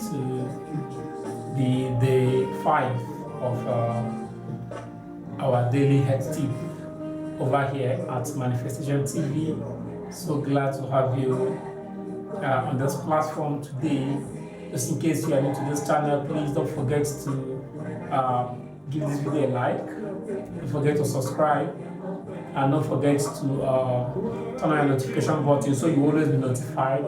to the day 5 of our daily health tip over here at Manifestation TV. So glad to have you on this platform today. Just in case you are new to this channel, please don't forget to give this video a like. Don't forget to subscribe, and don't forget to turn on your notification button so you always be notified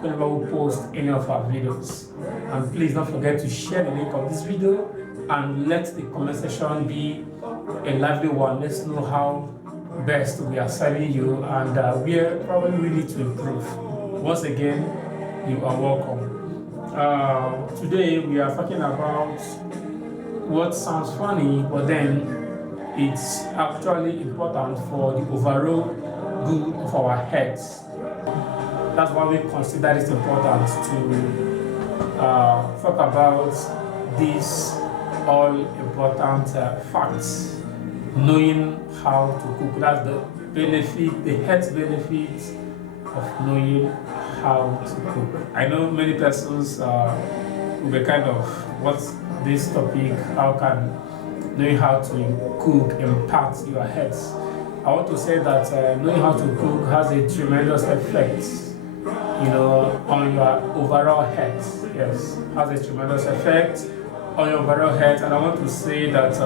whenever we post any of our videos. And please don't forget to share the link of this video and let the comment section be a lively one. Let's know how best we are serving you and where probably we need to improve. Once again, you are welcome. Today we are talking about what sounds funny, but then it's actually important for the overall good of our heads. That's why we consider it important to talk about these all important facts, knowing how to cook. That's the benefit, the health benefits of knowing how to cook. I know many persons will be kind of, what's this topic? How can knowing how to cook impact your health? I want to say that knowing how to cook has a tremendous effect, on your overall health. Yes, has a tremendous effect on your overall health. And I want to say that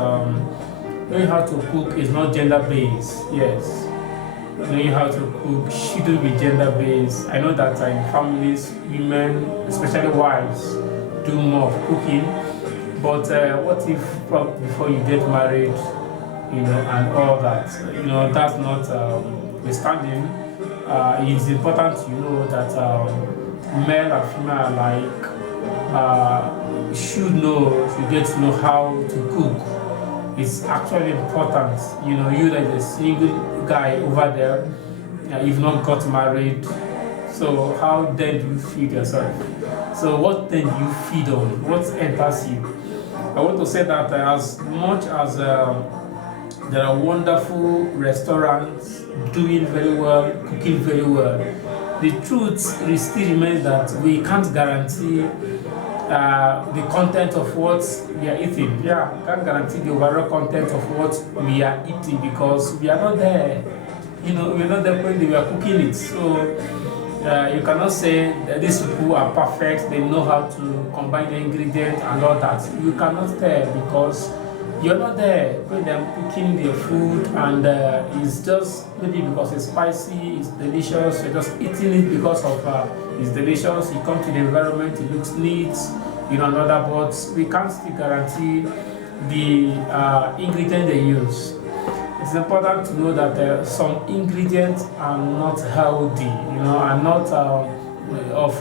knowing how to cook is not gender-based. Yes, knowing how to cook shouldn't be gender-based. I know that in families, women, especially wives, do more of cooking. But what if before you get married, and all that, that's not the standing. It's important to know that male and female alike should get to know how to cook. It's actually important. You that is a single guy over there, you've not got married. So how then do you feed yourself? So what then do you feed on? What enters you? I want to say that as much as there are wonderful restaurants doing very well, cooking very well, the truth still remains that we can't guarantee the content of what we are eating. Yeah, we can't guarantee the overall content of what we are eating because we are not there. We're not there when they were cooking it. So you cannot say that these people are perfect, they know how to combine the ingredients and all that. You cannot tell because you're not there when they're cooking their food, and it's just maybe because it's spicy, it's delicious, you're just eating it because of it's delicious. You come to the environment, it looks neat, and all that, but we can't still guarantee the ingredient they use. It's important to know that some ingredients are not healthy, are not of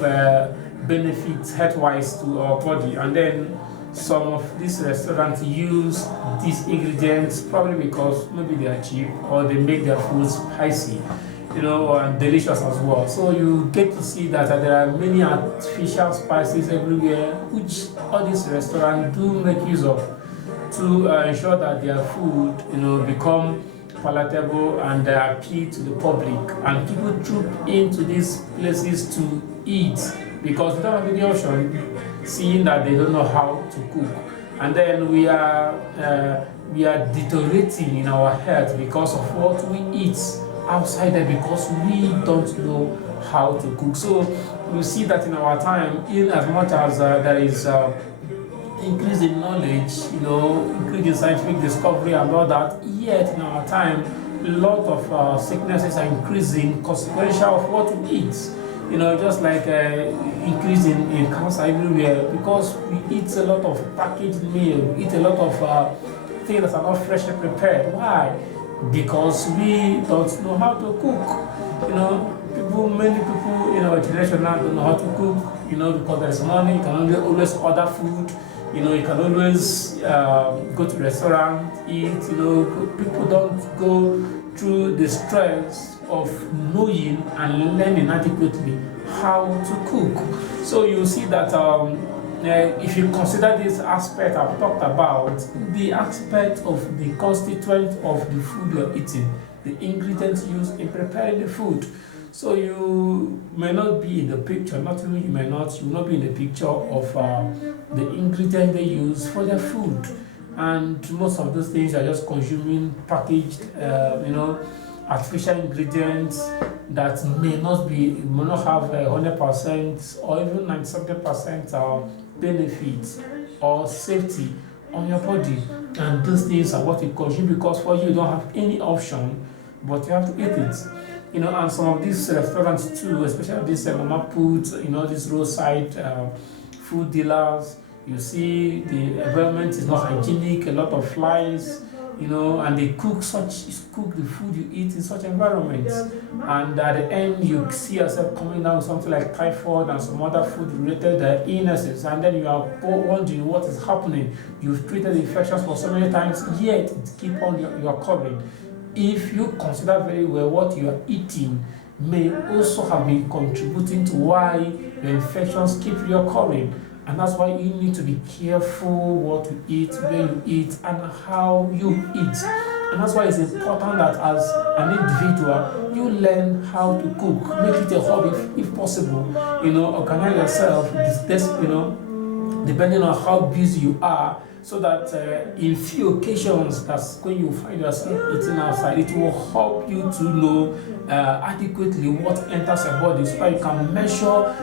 benefit health-wise to our body. And then some of these restaurants use these ingredients probably because maybe they are cheap or they make their food spicy, and delicious as well. So you get to see that there are many artificial spices everywhere, which all these restaurants do make use of to ensure that their food, become palatable and appeal to the public. And people troop into these places to eat because they don't have the option, seeing that they don't know how to cook. And then we are deteriorating in our health because of what we eat outside there because we don't know how to cook. So we see that in our time, in as much as there is increase in knowledge, increase in scientific discovery and all that, yet in our time, a lot of sicknesses are increasing consequential of what we eat. Just like increase in cancer everywhere because we eat a lot of packaged meal, we eat a lot of things that are not freshly prepared. Why? Because we don't know how to cook. Many people in our generation now don't know how to cook, because there is money, you can always order food. You can always go to restaurant, eat. People don't go through the stress of knowing and learning adequately how to cook. So you see that if you consider this aspect I've talked about, the aspect of the constituent of the food you're eating, the ingredients used in preparing the food. So you may not be in the picture, not only you will not be in the picture of the ingredients they use for their food. And most of those things are just consuming packaged, artificial ingredients that may not have 100% or even 97% benefits or safety on your body. And those things are what you consume because for you don't have any option but you have to eat it. And some of these restaurants too, especially these mama put, these roadside food dealers, you see the environment is not hygienic, a lot of flies, and they cook the food you eat in such environments. And at the end, you see yourself coming down with something like typhoid and some other food-related illnesses, and then you are wondering what is happening. You've treated infections for so many times, yet it keep on your occurring. If you consider very well what you are eating may also have been contributing to why the infections keep reoccurring. And that's why you need to be careful what you eat, where you eat, and how you eat. And that's why it's important that as an individual, you learn how to cook. Make it a hobby if possible. Organize yourself, depending on how busy you are, so that in few occasions that's when you find yourself eating outside, it will help you to know adequately what enters your body, so that you can measure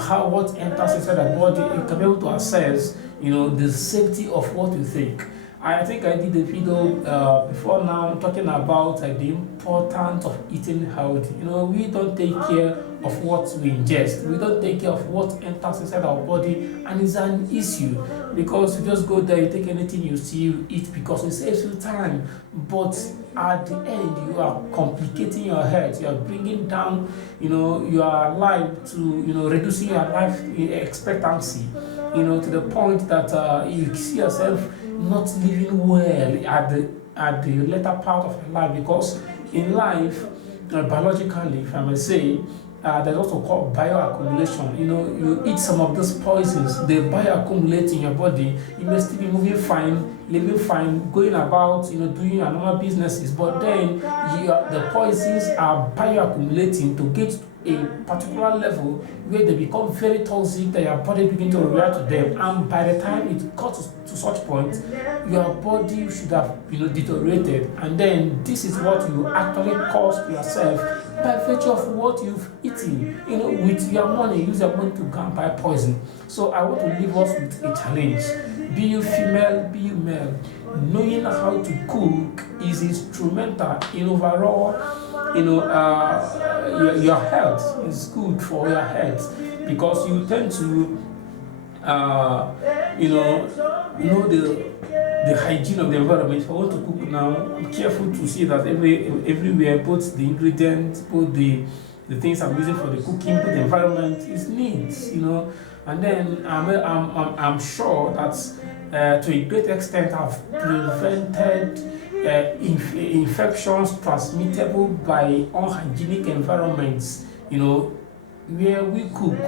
how what enters inside the body. You can be able to assess the safety of what you think. I think I did a video before now talking about the importance of eating healthy. We don't take care of what we ingest. We don't take care of what enters inside our body, and it's an issue because you just go there, you take anything you see, you eat because it saves you time. But at the end, you are complicating your health. You are bringing down, your life to, reducing your life expectancy, to the point that you see yourself not living well at the later part of your life, because in life, biologically, if I may say, there's also called bioaccumulation. You eat some of those poisons, they bioaccumulate in your body. You may still be moving fine, living fine, going about, doing your normal businesses, but then the poisons are bioaccumulating to get a particular level where they become very toxic that your body begins to react to them, and by the time it got to such point, your body should have deteriorated, and then this is what you actually caused yourself by virtue of what you've eaten. With your money, use your money to go and buy poison. So I want to leave us with a challenge. Be you female, be you male, knowing how to cook is instrumental in overall your health. Is good for your health because you tend to know the hygiene of the environment. If I want to cook now, I'm careful to see that everywhere, both the ingredients, both the things I'm using for the cooking, both the environment is neat, and then I'm sure that to a great extent I've prevented infections transmittable by unhygienic environments, where we cook,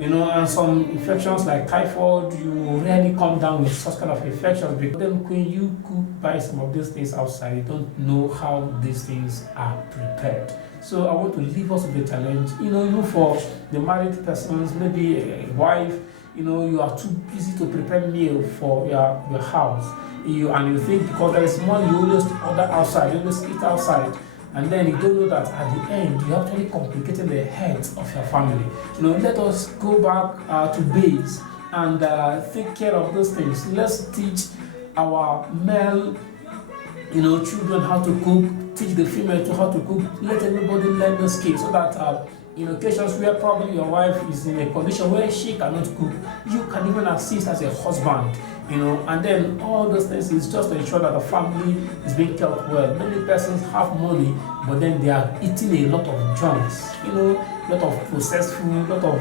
and some infections like typhoid, you rarely come down with such kind of infections, because then when you cook by some of these things outside, you don't know how these things are prepared. So I want to leave us with a challenge, even for the married persons, maybe a wife, you are too busy to prepare meal for your house. And you think because there is money, you always order outside, you always eat outside, and then you don't know that at the end you actually complicated the health of your family. Let us go back to base and take care of those things. Let's teach our male children how to cook, teach the female to how to cook. Let everybody learn the skill, so that in occasions where probably your wife is in a condition where she cannot cook, you can even assist as a husband. And then all those things is just to ensure that the family is being kept well. Many persons have money, but then they are eating a lot of junks, a lot of processed food, a lot of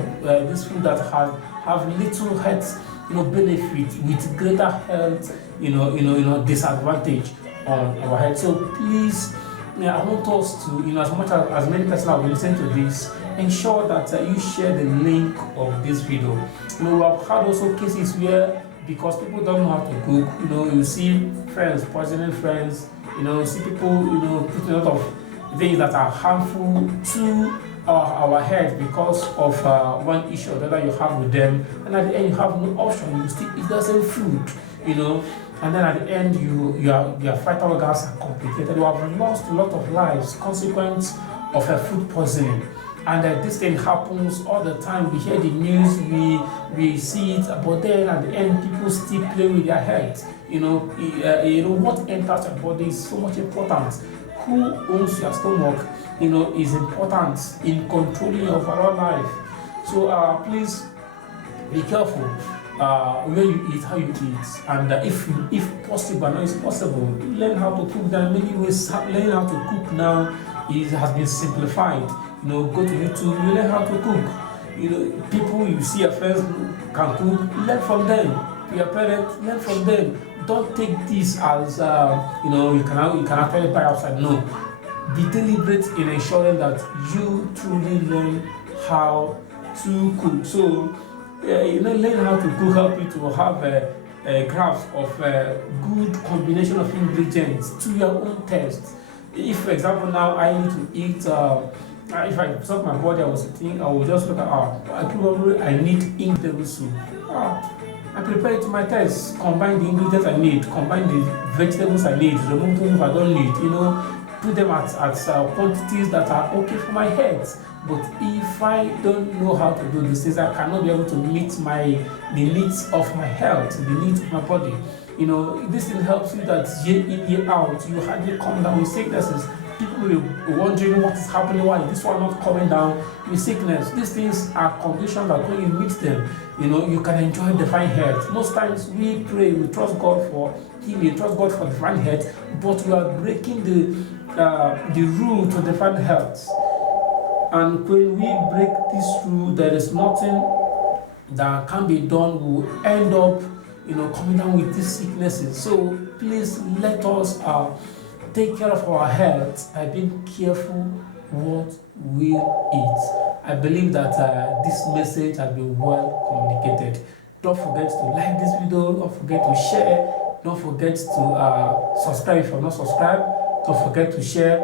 this food that have little health, benefit with greater health, disadvantage on our health. So please, I want us to, as much as many persons have listened to this, ensure that you share the link of this video. We have had also cases where, because people don't know how to cook, you see friends poisoning friends, see people, putting a lot of things that are harmful to our health because of one issue or the other you have with them, and at the end you have no option. You still eat the same food, you know, and then at the end your vital organs are complicated. You have lost a lot of lives consequence of a food poisoning. And this thing happens all the time. We hear the news, we see it, but then at the end, people still play with their health. What enters your body is so much important. Who owns your stomach, is important in controlling your overall life. So please be careful where you eat, how you eat, and if possible, I know it's possible, learn how to cook. There are many ways. Learning how to cook now has been simplified. Go to YouTube, you learn how to cook. People you see your friends can cook, learn from them. Your parents, learn from them. Don't take this as you can actually buy outside. No, be deliberate in ensuring that you truly learn how to cook. So learn how to cook help you to have a grasp of a good combination of ingredients to your own taste. If, for example, now I need to eat. If I stop my body, I will just look at I need vegetable soup. I prepare it to my taste, combine the ingredients I need, combine the vegetables I need, remove those I don't need, put them at quantities that are okay for my health. But if I don't know how to do these things, I cannot be able to meet the needs of my health, the needs of my body. This thing helps you that year in, year out, you hardly come down with sicknesses. People will be wondering what is happening, why is this one not coming down with sickness. These things are conditions that when you meet them, you can enjoy divine health. Most times we pray, we trust God for healing, trust God for divine health, but we are breaking the rule to divine health. And when we break this rule, there is nothing that can be done. We'll end up, coming down with these sicknesses. So please let us take care of our health by being careful what we eat. I believe that this message has been well communicated. Don't forget to like this video, don't forget to share, don't forget to subscribe if you're not subscribed, don't forget to share